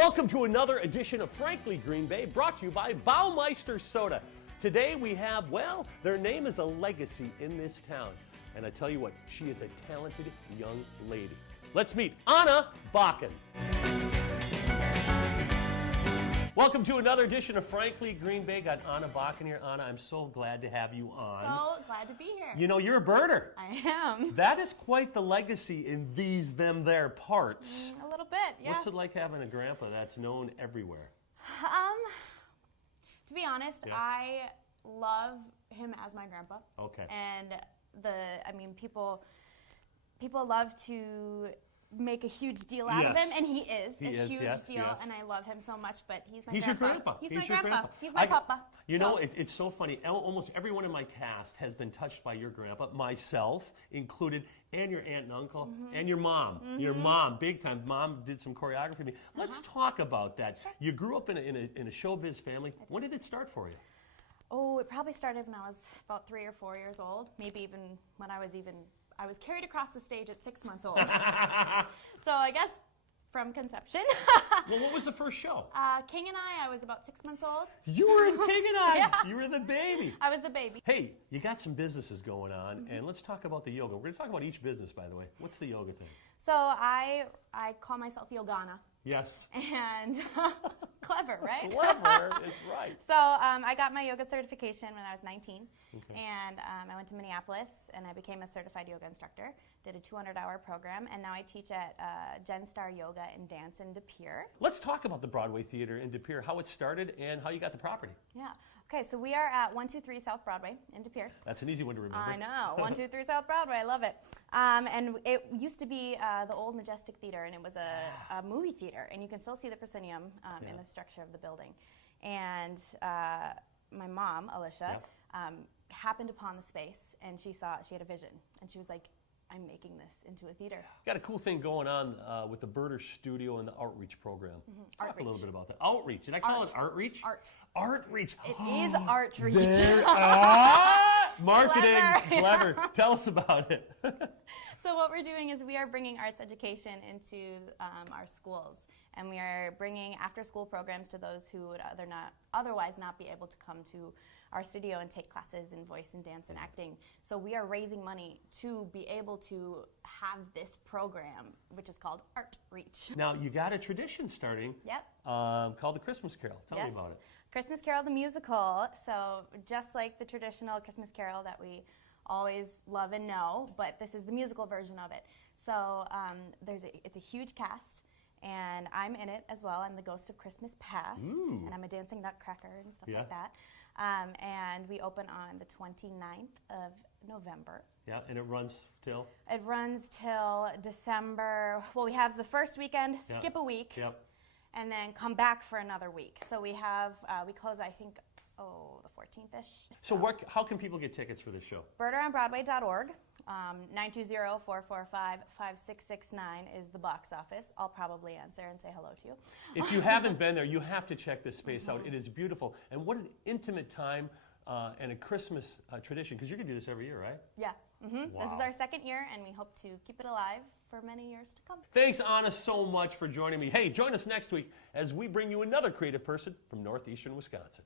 Welcome to another edition of Frankly Green Bay, brought to you by Baumeister Soda. Today we have, well, their name is a legacy in this town. And I tell you what, she is a talented young lady. Let's meet Ana Bakken. Welcome to another edition of Frankly Green Bay. Got Ana Bakken here. Ana, I'm so glad to have you on. So glad to be here. You know, you're a birder. I am. That is quite the legacy in these, them, their parts. A little bit, yeah. What's it like having a grandpa that's known everywhere? To be honest, Yeah. I love him as my grandpa. Okay. And people love to make a huge deal out of him, and he is a huge deal, and I love him so much, but he's my Your grandpa. grandpa. He's my grandpa. He's my papa. You know, it's so funny. Almost everyone in my cast has been touched by your grandpa, myself included, and your aunt and uncle, and your mom. Mm-hmm. Your mom, big time. Mom did some choreography for me. Let's talk about that. Sure. You grew up in a showbiz family. When did it start for you? Oh, it probably started when I was about 3 or 4 years old, maybe even when I was carried across the stage at 6 months old. So I guess from conception. Well, what was the first show? King and I was about 6 months old. You were in King and I. Yeah. You were the baby. I was the baby. Hey, you got some businesses going on, and let's talk about the yoga. We're going to talk about each business, by the way. What's the yoga thing? So I call myself Yogana. Yes. And clever, right? Clever is right. So I got my yoga certification when I was 19, and I went to Minneapolis, and I became a certified yoga instructor, did a 200-hour program, and now I teach at Gen Star Yoga and Dance in De Pere. Let's talk about the Broadway Theater in De Pere, how it started and how you got the property. Yeah. Okay, so we are at 123 South Broadway in De Pere. That's an easy one to remember. I know, 123 South Broadway, I love it. And it used to be the old Majestic Theater, and it was a movie theater, and you can still see the proscenium in the structure of the building. And my mom, Alicia, happened upon the space, and she had a vision, and she was like, I'm making this into a theater. Got a cool thing going on with the Birder Studio and the Outreach program. Talk a little bit about that. Outreach. Did I call it Outreach? Art. Outreach. It is Outreach. Marketing. Clever. Tell us about it. So what we're doing is we are bringing arts education into our schools, and we are bringing after-school programs to those who would otherwise not be able to come to our studio and take classes in voice and dance and acting. So we are raising money to be able to have this program, which is called Outreach. Now, you got a tradition starting called the Christmas Carol. Tell me about it. Christmas Carol, the musical. So just like the traditional Christmas Carol that we always love and know, but this is the musical version of it. So it's a huge cast, and I'm in it as well. I'm the ghost of Christmas Past, and I'm a dancing nutcracker and stuff like that. And we open on the 29th of November. Yeah, and it runs till? It runs till December. Well, we have the first weekend, skip a week, and then come back for another week. So we close, I think, the 14th-ish. So how can people get tickets for this show? BirderOnBroadway.org. 920-445-5669 is the box office. I'll probably answer and say hello to you. If you haven't been there, you have to check this space out. It is beautiful. And what an intimate time and a Christmas tradition, because you're going to do this every year, right? Yeah. Wow. This is our second year, and we hope to keep it alive for many years to come. Thanks, Ana, so much for joining me. Hey, join us next week as we bring you another creative person from northeastern Wisconsin.